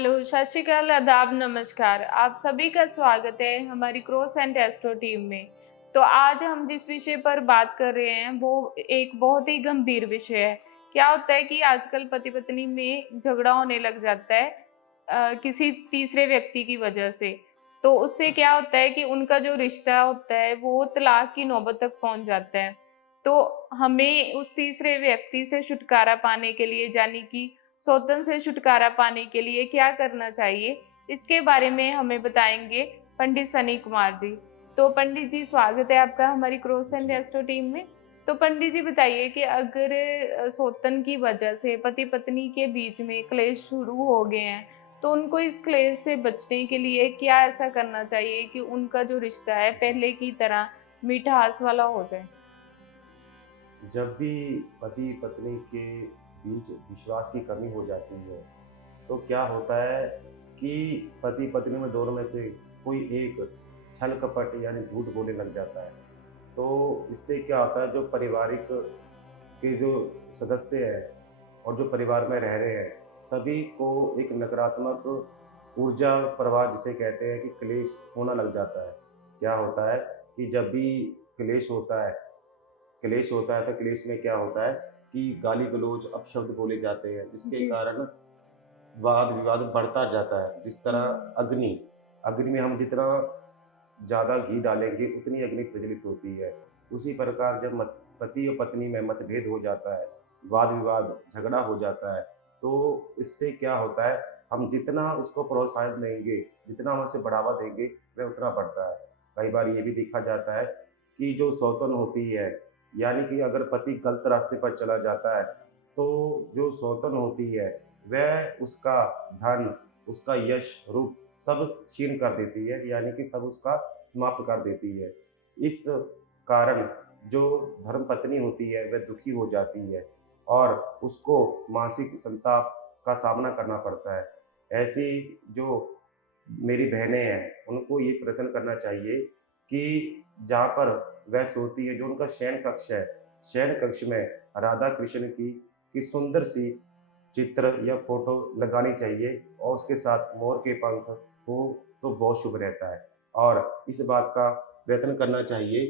Hello, सत श्री अकाल, आदाब, नमस्कार। आप सभी का स्वागत है हमारी क्रॉस एंड एस्ट्रो टीम में। तो आज हम जिस विषय पर बात कर रहे हैं वो एक बहुत ही गंभीर विषय है। क्या होता है कि आजकल पति पत्नी में झगड़ा होने लग जाता है किसी तीसरे व्यक्ति की वजह से। तो उससे क्या होता है कि उनका जो रिश्ता होता है वो तलाक की नौबत तक पहुंच जाता है। तो हमें उस तीसरे व्यक्ति से छुटकारा पाने के लिए, यानी कि सौतन से छुटकारा पाने के लिए क्या करना चाहिए, इसके बारे में हमें बताएंगे पंडित सनी कुमार जी। तो पंडित जी, स्वागत है आपका हमारी cross and G, astro team में। तो पंडित जी बताइए कि अगर सौतन की वजह से पति पत्नी के बीच में क्लेश शुरू हो गए हैं, तो उनको इस क्लेश से बचने के लिए क्या ऐसा करना चाहिए कि उनका जो रिश्ता है पहले की तरह मिठास वाला हो जाए। जब भी पति पत्नी के बीच विश्वास की कमी हो जाती है, तो क्या होता है कि पति पत्नी में दोनों में से कोई एक छल कपट यानी झूठ बोलने लग जाता है। तो इससे क्या होता है, जो पारिवारिक के जो सदस्य हैं और जो परिवार में रह रहे हैं, सभी को एक नकारात्मक ऊर्जा प्रवाह जिसे कहते हैं कि क्लेश होना लग जाता है। क्या होता है कि जब भी क्लेश होता है तो क्लेश में क्या होता है कि गाली-गलौज, अपशब्द बोले जाते हैं, जिसके जी। कारण वाद-विवाद बढ़ता जाता है। जिस तरह हम्म। अग्नि अग्नि में हम जितना ज़्यादा घी डालेंगे, उतनी अग्नि प्रज्वलित होती है। उसी प्रकार जब मत पति और पत्नी में मतभेद हो जाता है, वाद-विवाद, झगड़ा हो जाता है, तो इससे क्या होता है, हम जितना उसको प्रोत्साहन देंगे, जितना हम उसे बढ़ावा देंगे, वह उतना बढ़ता है। कई बार ये भी देखा जाता है कि जो सौतन होती है, यानी कि अगर पति गलत रास्ते पर चला जाता है, तो जो सौतन होती है, वह उसका धन, उसका यश, रूप सब छीन कर देती है, यानी कि सब उसका समाप्त कर देती है। इस कारण जो धर्मपत्नी होती है, वह दुखी हो जाती है और उसको मानसिक संताप का सामना करना पड़ता है। ऐसी जो मेरी बहनें हैं, उनको ये प्रयत्न करना चाहिए कि जहाँ पर वह सोती है, जो उनका शयन कक्ष है, शयन कक्ष में राधा कृष्ण की सुंदर सी चित्र या फ़ोटो लगानी चाहिए और उसके साथ मोर के पंख हो तो बहुत शुभ रहता है। और इस बात का प्रयत्न करना चाहिए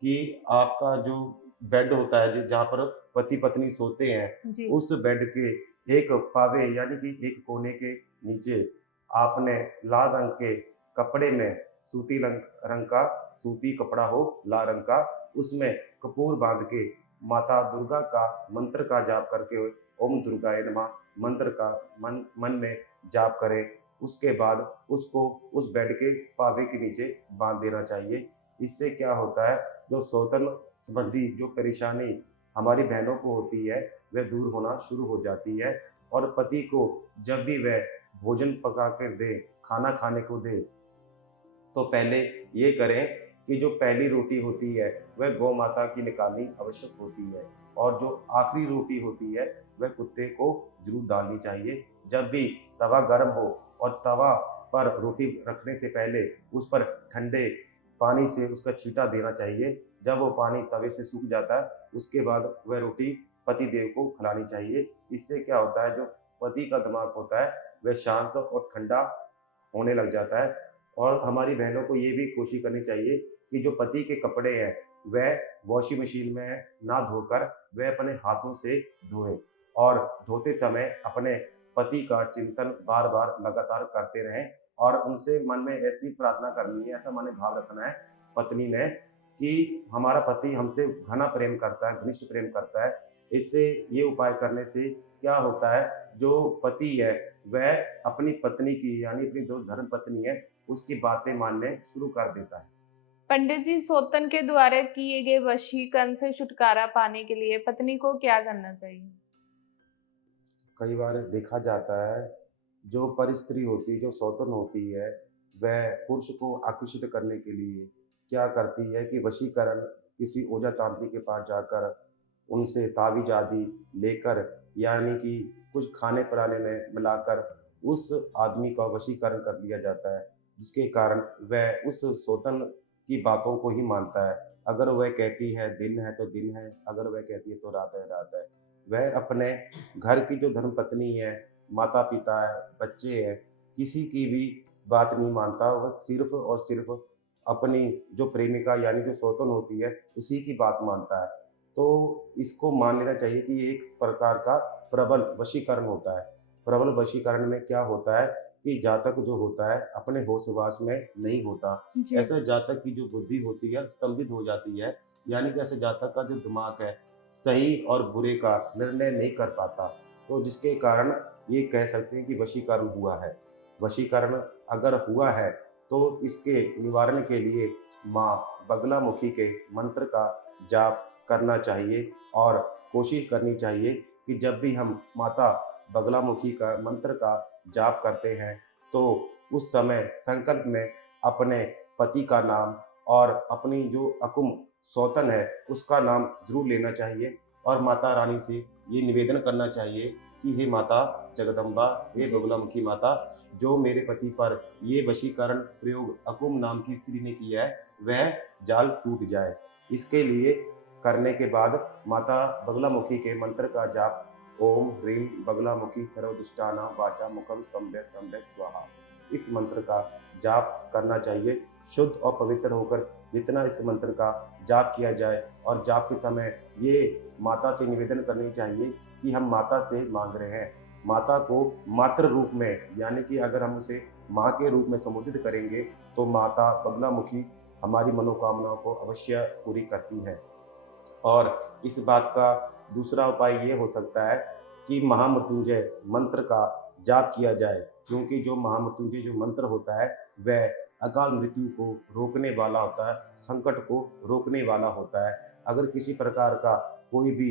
कि आपका जो बेड होता है जहाँ पर पति-पत्नी सोते हैं, जी। उस बेड के एक पावे यानी कि एक कोने के नीचे आपने लाल रंग के कपड़े में सूती रंग रंग का सूती कपड़ा हो लाल रंग का, उसमें कपूर बाँध के माता दुर्गा का मंत्र का जाप करके ओम दुर्गाय नमः मंत्र का मन मन में जाप करें। उसके बाद उसको उस बेड के पावे के नीचे बाँध देना चाहिए। इससे क्या होता है, जो सौतन संबंधी जो परेशानी हमारी बहनों को होती है, वह दूर होना शुरू हो जाती है और पति को जब भी वह भोजन पका कर दे, खाना खाने को दे, तो पहले ये करें कि जो पहली रोटी होती है, वह गौ माता की निकालनी आवश्यक होती है और जो आखिरी रोटी होती है, वह कुत्ते को ज़रूर डालनी चाहिए। जब भी तवा गर्म हो और तवा पर रोटी रखने से पहले उस पर ठंडे पानी से उसका छींटा देना चाहिए। जब वो पानी तवे से सूख जाता है, उसके बाद वह रोटी पति देव को खिलानी चाहिए। इससे क्या होता है, जो पति का दिमाग होता है, वह शांत और ठंडा होने लग जाता है और हमारी बहनों को ये भी कोशिश करनी चाहिए कि जो पति के कपड़े हैं, वह वॉशिंग मशीन में ना धोकर वह अपने हाथों से धोएँ और धोते समय अपने पति का चिंतन बार-बार लगातार करते रहें और उनसे मन में ऐसी प्रार्थना करनी है, ऐसा मन में भाव रखना है पत्नी ने कि हमारा पति हमसे घना प्रेम करता है, घनिष्ठ प्रेम करता है। इससे ये उपाय करने से क्या होता है, जो पति है वह अपनी पत्नी की यानी अपनी जो धर्मपत्नी है, उसकी बातें मानने शुरू कर देता है। पंडित जी, सौतन के द्वारा किए गए वशीकरण से छुटकारा पाने के लिए पत्नी को क्या करना चाहिए? कई बार देखा जाता है, जो परस्त्री होती है, जो सौतन होती है, वह पुरुष को आकर्षित करने के लिए क्या करती है कि वशीकरण किसी ओझा तांत्रिक के पास जाकर उनसे ताबीज़ आदि लेकर यानी कि कुछ खाने-पराने में मिलाकर उस आदमी का वशीकरण कर लिया जाता है, जिसके कारण वह उस सौतन की बातों को ही मानता है। अगर वह कहती है दिन है तो दिन है, अगर वह कहती है तो रात है रात है। वह अपने घर की जो धर्मपत्नी है, माता-पिता है, बच्चे हैं, किसी की भी बात नहीं मानता, वह सिर्फ़ और सिर्फ़ अपनी जो प्रेमिका यानी जो सौतन होती है, उसी की बात मानता है। तो इसको मान लेना चाहिए कि ये एक प्रकार का प्रबल वशीकरण होता है। प्रबल वशीकरण में क्या होता है कि जातक जो होता है अपने होश-हवास में नहीं होता। जी। ऐसे जातक की जो बुद्धि होती है स्तंभित हो जाती है, यानी कि ऐसे जातक का जो दिमाग है, सही और बुरे का निर्णय नहीं कर पाता। तो जिसके कारण ये कह सकते हैं कि वशीकरण हुआ है। वशीकरण अगर हुआ है तो इसके निवारण के लिए माँ बगलामुखी के मंत्र का जाप करना चाहिए और कोशिश करनी चाहिए कि जब भी हम माता बगलामुखी का मंत्र का जाप करते हैं तो उस समय संकल्प में अपने पति का नाम और अपनी जो अकुम सौतन है उसका नाम ज़रूर लेना चाहिए और माता रानी से ये निवेदन करना चाहिए कि हे माता जगदम्बा, हे जी। बगलामुखी माता, जो मेरे पति पर ये वशीकरण प्रयोग अकुम नाम की स्त्री ने किया है, वह जाल टूट जाए। इसके लिए करने के बाद माता बगलामुखी के मंत्र का जाप ओम ह्रीं बगलामुखी सर्वदुष्टानां वाचा मुखम स्तंभे स्तंभे स्वाहा, इस मंत्र का जाप करना चाहिए। शुद्ध और पवित्र होकर जितना इस मंत्र का जाप किया जाए और जाप के समय ये माता से निवेदन करनी चाहिए कि हम माता से मांग रहे हैं। माता को मातृ रूप में यानी कि अगर हम उसे माँ के रूप में संबोधित करेंगे तो माता बगलामुखी हमारी मनोकामनाओं को अवश्य पूरी करती है। और इस बात का दूसरा उपाय ये हो सकता है कि महामृत्युंजय मंत्र का जाप किया जाए, क्योंकि जो महामृत्युंजय जो मंत्र होता है वह अकाल मृत्यु को रोकने वाला होता है, संकट को रोकने वाला होता है। अगर किसी प्रकार का कोई भी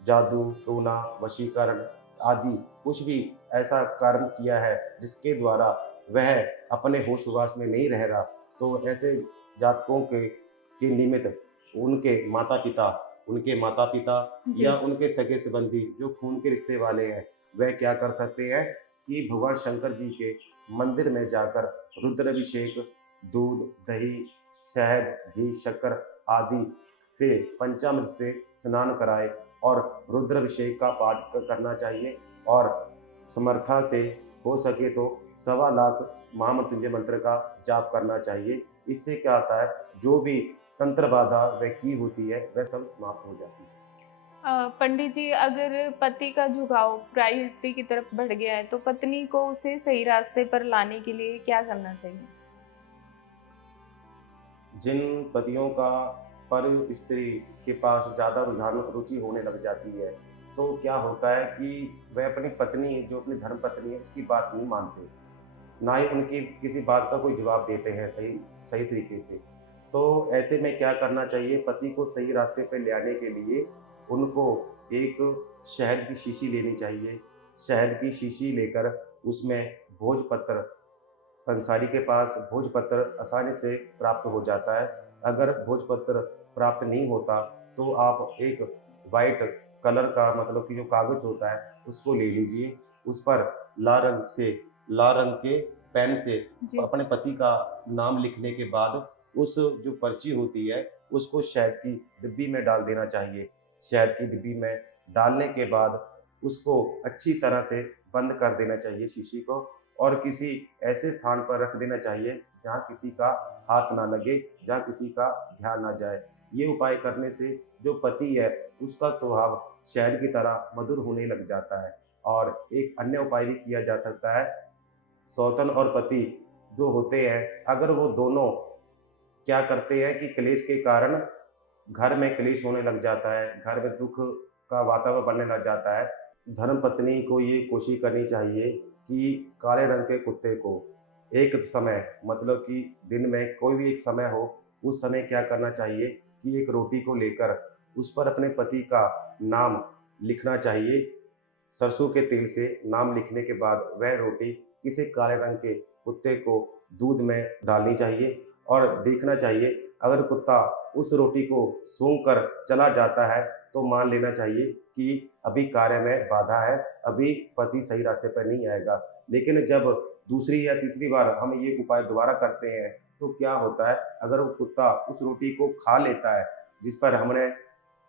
जादू टोना वशीकरण आदि कुछ भी ऐसा कर्म किया है जिसके द्वारा वह अपने होश हवास में नहीं रह रहा, तो ऐसे जातकों के निमित्त उनके माता पिता या जी। उनके सगे संबंधी जो खून के रिश्ते वाले हैं, वह क्या कर सकते हैं कि भगवान शंकर जी के मंदिर में जाकर रुद्राभिषेक, दूध, दही, शहद, घी, शक्कर आदि से पंचामृत से स्नान कराए और रुद्राभिषेक का पाठ करना चाहिए और समर्था से हो सके तो 1.25 लाख महामृत्युंजय मंत्र का जाप करना चाहिए। इससे क्या होता है, जो भी तंत्र बाधा वह की होती है वह सब समाप्त हो जाती है। पंडित जी, अगर पति का झुकाव पराई स्त्री की तरफ बढ़ गया है तो पत्नी को उसे सही रास्ते पर लाने के लिए क्या करना चाहिए? जिन पतियों का पर स्त्री के पास ज़्यादा रुझान रुचि होने लग जाती है, तो क्या होता है कि वह अपनी पत्नी जो अपनी धर्म पत्नी है उसकी बात नहीं मानते, ना ही उनकी किसी बात का कोई जवाब देते हैं सही सही तरीके से। तो ऐसे में क्या करना चाहिए, पति को सही रास्ते पे ले आने के लिए उनको एक शहद की शीशी लेनी चाहिए। शहद की शीशी लेकर उसमें भोजपत्र, पंसारी के पास भोजपत्र आसानी से प्राप्त हो जाता है। अगर भोजपत्र प्राप्त नहीं होता तो आप एक व्हाइट कलर का मतलब कि जो कागज़ होता है उसको ले लीजिए। उस पर लाल रंग के पेन से जी। अपने पति का नाम लिखने के बाद उस जो पर्ची होती है उसको शहद की डिब्बी में डाल देना चाहिए। शहद की डिब्बी में डालने के बाद उसको अच्छी तरह से बंद कर देना चाहिए शीशी को और किसी ऐसे स्थान पर रख देना चाहिए जहाँ किसी का हाथ ना लगे, जहाँ किसी का ध्यान ना जाए। ये उपाय करने से जो पति है उसका स्वभाव शहद की तरह मधुर होने लग जाता है। और एक अन्य उपाय भी किया जा सकता है, सौतन और पति जो होते हैं अगर वो दोनों क्या करते हैं कि क्लेश के कारण घर में क्लेश होने लग जाता है, घर में दुख का वातावरण बनने लग जाता है। धर्मपत्नी को ये कोशिश करनी चाहिए कि काले रंग के कुत्ते को एक समय मतलब कि दिन में कोई भी एक समय हो, उस समय क्या करना चाहिए कि एक रोटी को लेकर उस पर अपने पति का नाम लिखना चाहिए। सरसों के तेल से नाम लिखने के बाद वह रोटी किसी काले रंग के कुत्ते को दूध में डालनी चाहिए और देखना चाहिए, अगर कुत्ता उस रोटी को सूंघ कर चला जाता है तो मान लेना चाहिए कि अभी कार्य में बाधा है, अभी पति सही रास्ते पर नहीं आएगा। लेकिन जब दूसरी या तीसरी बार हम ये उपाय दोबारा करते हैं तो क्या होता है, अगर वो कुत्ता उस रोटी को खा लेता है जिस पर हमने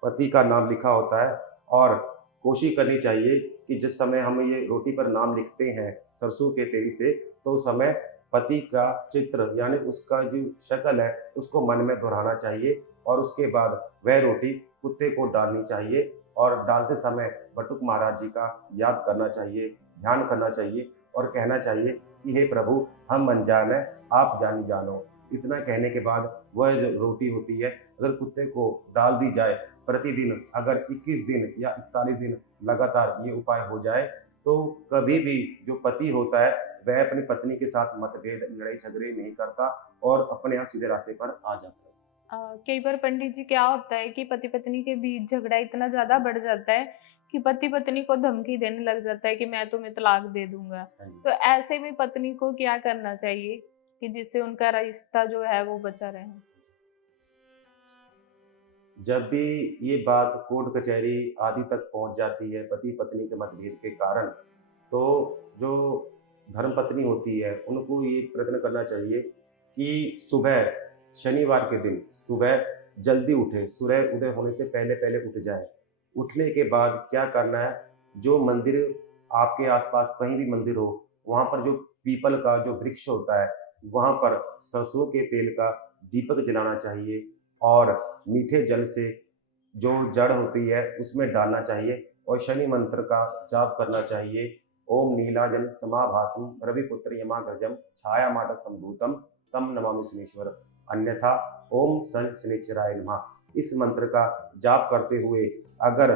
पति का नाम लिखा होता है, और कोशिश करनी चाहिए कि जिस समय हम ये रोटी पर नाम लिखते हैं सरसों के तेल से, तो उस समय पति का चित्र यानी उसका जो शक्ल है उसको मन में दोहराना चाहिए और उसके बाद वह रोटी कुत्ते को डालनी चाहिए और डालते समय बटुक महाराज जी का याद करना चाहिए, ध्यान करना चाहिए और कहना चाहिए कि हे प्रभु, हम अनजान हैं, आप जानी जानो। इतना कहने के बाद वह जो रोटी होती है अगर कुत्ते को डाल दी जाए प्रतिदिन, अगर 21 दिन या 41 दिन लगातार ये उपाय हो जाए, तो कभी भी जो पति होता है वह अपनी पत्नी के साथ मतभेद, लड़ाई झगड़े नहीं करता और अपने आप सीधे रास्ते पर आ जाता है। कई बार पंडित जी क्या होता है कि पति पत्नी के बीच झगड़ा इतना ज्यादा बढ़ जाता है कि पति पत्नी को धमकी देने लग जाता है कि मैं तुम्हें तलाक दे दूंगा। हाँ जी। तो ऐसे में पत्नी को क्या करना चाहिए कि जिससे उनका रिश्ता जो है वो बचा रहे? जब भी ये बात कोर्ट कचहरी आदि तक पहुंच जाती है पति पत्नी के मतभेद के कारण, तो जो धर्मपत्नी होती है उनको ये प्रयत्न करना चाहिए कि सुबह शनिवार के दिन सुबह जल्दी उठे, सूर्य उदय होने से पहले पहले उठ जाए। उठने के बाद क्या करना है, जो मंदिर आपके आसपास कहीं भी मंदिर हो, वहाँ पर जो पीपल का जो वृक्ष होता है, वहाँ पर सरसों के तेल का दीपक जलाना चाहिए और मीठे जल से जो जड़ होती है उसमें डालना चाहिए और शनि मंत्र का जाप करना चाहिए। ओम नीलाजन समाभासम रविपुत्र यमाग्रजम छाया माटा संभूतम तम नमामि शनीश्वर, अन्यथा ओम सन शनिश्चराय नमः। इस मंत्र का जाप करते हुए अगर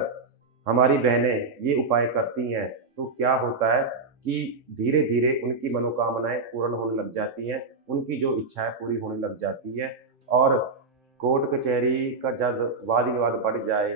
हमारी बहनें ये उपाय करती हैं तो क्या होता है कि धीरे धीरे उनकी मनोकामनाएं पूर्ण होने लग जाती हैं, उनकी जो इच्छाएं पूरी होने लग जाती है। और कोर्ट कचहरी का जब वाद विवाद बढ़ जाए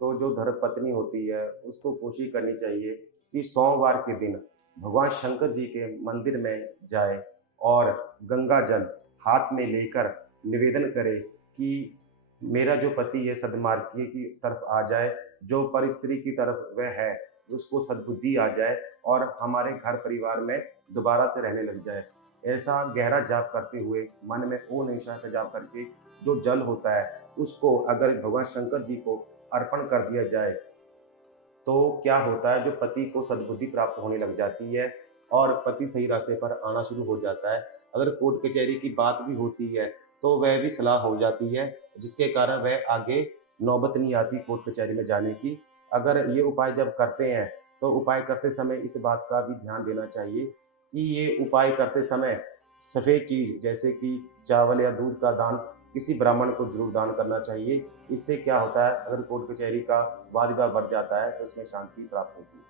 तो जो धर्मपत्नी होती है उसको कोशिश करनी चाहिए कि सोमवार के दिन भगवान शंकर जी के मंदिर में जाए और गंगा जल हाथ में लेकर निवेदन करे कि मेरा जो पति है सद्मार्गी की तरफ आ जाए, जो पर स्त्री की तरफ वह है उसको सद्बुद्धि आ जाए और हमारे घर परिवार में दोबारा से रहने लग जाए। ऐसा गहरा जाप करते हुए मन में ओम नमः शिवाय का जाप करके जो जल होता है उसको अगर भगवान शंकर जी को अर्पण कर दिया जाए, तो क्या होता है जो पति को सद्बुद्धि प्राप्त होने लग जाती है और पति सही रास्ते पर आना शुरू हो जाता है। अगर कोर्ट कचहरी की बात भी होती है तो वह भी सलाह हो जाती है, जिसके कारण वह आगे नौबत नहीं आती कोर्ट कचहरी में जाने की। अगर ये उपाय जब करते हैं तो उपाय करते समय इस बात का भी ध्यान देना चाहिए कि ये उपाय करते समय सफ़ेद चीज़ जैसे कि चावल या दूध का दान किसी ब्राह्मण को जरूर दान करना चाहिए। इससे क्या होता है, अगर कोर्ट कचहरी का वाद विवाद बढ़ जाता है तो उसमें शांति प्राप्त होती है।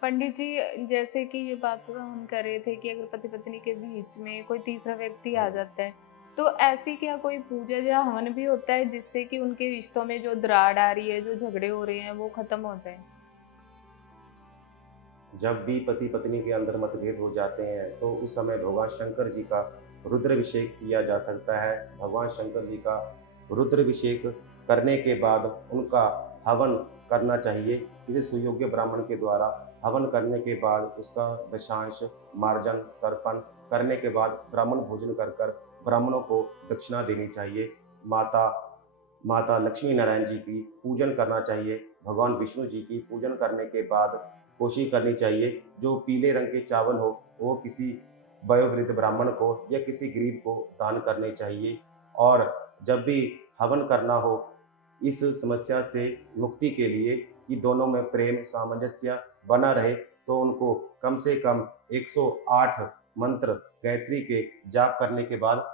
पंडित जी, जैसे कि ये बात तो हम कर रहे थे कि अगर पति पत्नी के बीच में कोई तीसरा व्यक्ति हाँ आ जी। जाता है, तो ऐसी क्या कोई पूजा या हवन भी होता है जिससे कि उनके रिश्तों में जो दरार आ रही है, जो झगड़े हो रहे हैं, वो खत्म हो जाए? जब भी पति पत्नी के अंदर मतभेद हो जाते हैं तो उस समय भगवान शंकर जी का रुद्राभिषेक किया जा सकता है। भगवान शंकर जी का रुद्राभिषेक करने के बाद उनका हवन करना चाहिए, किसी सुयोग्य ब्राह्मण के द्वारा। हवन करने के बाद उसका दशांश मार्जन तर्पण करने के बाद ब्राह्मण भोजन कर कर ब्राह्मणों को दक्षिणा देनी चाहिए। माता माता लक्ष्मी नारायण जी की पूजन करना चाहिए। भगवान विष्णु जी की पूजन करने के बाद कोशिश करनी चाहिए जो पीले रंग के चावल हो वो किसी वयोवृद्ध ब्राह्मण को या किसी गरीब को दान करने चाहिए। और जब भी हवन करना हो इस समस्या से मुक्ति के लिए कि दोनों में प्रेम सामंजस्य बना रहे, तो उनको कम से कम 108 मंत्र गायत्री के जाप करने के बाद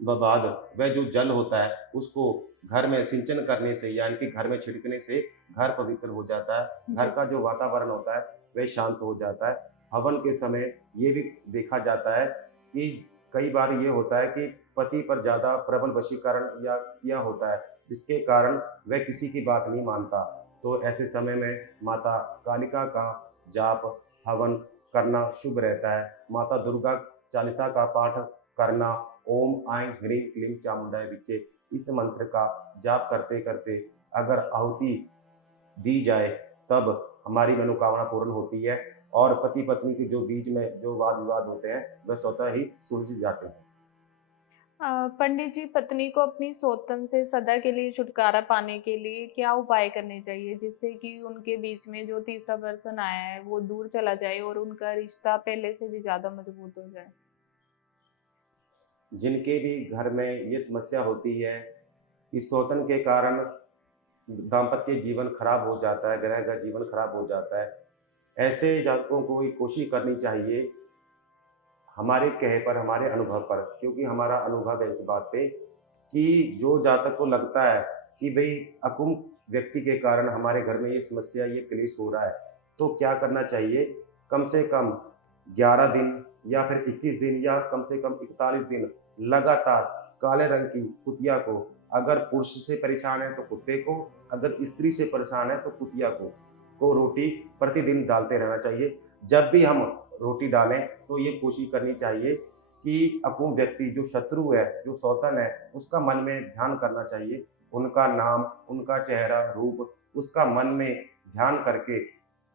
वह जो जल होता है उसको घर में सिंचन करने से यानी कि घर में छिड़कने से घर पवित्र हो जाता है। घर जी। का जो वातावरण होता है वह शांत हो जाता है। हवन के समय ये भी देखा जाता है कि कई बार ये होता है कि पति पर ज़्यादा प्रबल वशीकरण या किया होता है, जिसके कारण वह किसी की बात नहीं मानता। तो ऐसे समय में माता कालिका का जाप, हवन करना शुभ रहता है। माता दुर्गा चालीसा का पाठ करना, ओम आइं ह्रीं क्लीं चामुंडाय विच्चे, इस मंत्र का जाप करते करते अगर आहुति दी जाए तब हमारी मनोकामना पूर्ण होती है और पति पत्नी के जो बीच में जो वाद विवाद होते हैं वह स्वतः ही सुलझ जाते हैं। पंडित जी, पत्नी को अपनी सौतन से सदा के लिए छुटकारा पाने के लिए क्या उपाय करने चाहिए जिससे कि उनके बीच में जो तीसरा पर्सन आया है वो दूर चला जाए और उनका रिश्ता पहले से भी ज्यादा मजबूत हो जाए? जिनके भी घर में ये समस्या होती है कि सौतन के कारण दाम्पत्य जीवन खराब हो जाता है, वैवाहिक जीवन खराब हो जाता है, ऐसे जातकों को ये कोशिश करनी चाहिए हमारे कहे पर, हमारे अनुभव पर, क्योंकि हमारा अनुभव है इस बात पे कि जो जातक को लगता है कि भई अकुम व्यक्ति के कारण हमारे घर में ये समस्या, ये क्लेश हो रहा है, तो क्या करना चाहिए? कम से कम 11 दिन या फिर 21 दिन या कम से कम 41 दिन लगातार काले रंग की कुतिया को, अगर पुरुष से परेशान है तो कुत्ते को, अगर स्त्री से परेशान है तो कुतिया को रोटी प्रतिदिन डालते रहना चाहिए। जब भी हम रोटी डालें तो ये कोशिश करनी चाहिए कि अकुम व्यक्ति जो शत्रु है, जो सौतन है, उसका मन में ध्यान करना चाहिए। उनका नाम, उनका चेहरा, रूप, उसका मन में ध्यान करके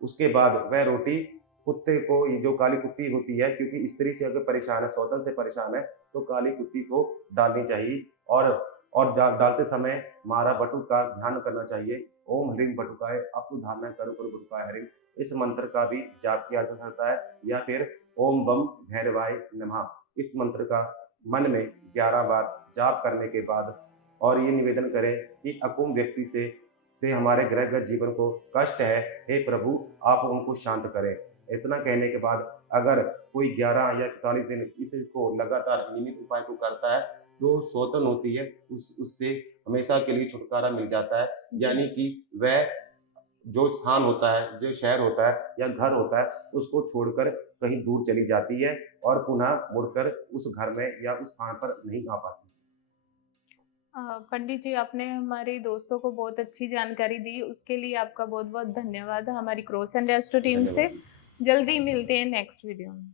उसके बाद वह रोटी कुत्ते को, ये जो काली कुत्ती होती है, क्योंकि स्त्री से अगर परेशान है, सौतन से परेशान है, तो काली कुत्ती को डालनी चाहिए और डालते समय मारा बटुक का ध्यान करना चाहिए। ओम ह्रीं बटुकाय अप धारणा करो करो बटुकाय हरिं, इस मंत्र का भी जाप किया जा सकता है, या फिर ओम बम भैरवाय नमः, इस मंत्र का मन में 11 बार जाप करने के बाद और ये निवेदन करें कि अकुम व्यक्ति से हमारे ग्रहगत जीवन को कष्ट है, हे प्रभु आप उनको शांत करें। इतना कहने के बाद अगर कोई 11 या 41 दिन इसको लगातार नियमित उपाय को करता है, तो सौतन होती है उससे हमेशा के लिए छुटकारा मिल जाता है। जी। यानी कि वह जो स्थान होता है, जो शहर होता है या घर होता है, उसको छोड़कर कहीं दूर चली जाती है और पुनः मुड़कर उस घर में या उस स्थान पर नहीं आ पाती। पंडित जी, आपने हमारे दोस्तों को बहुत अच्छी जानकारी दी, उसके लिए आपका बहुत बहुत धन्यवाद हमारी क्रॉस एंड एस्ट्रो टीम से। धन्यवाद। जल्दी मिलते हैं नेक्स्ट वीडियो में।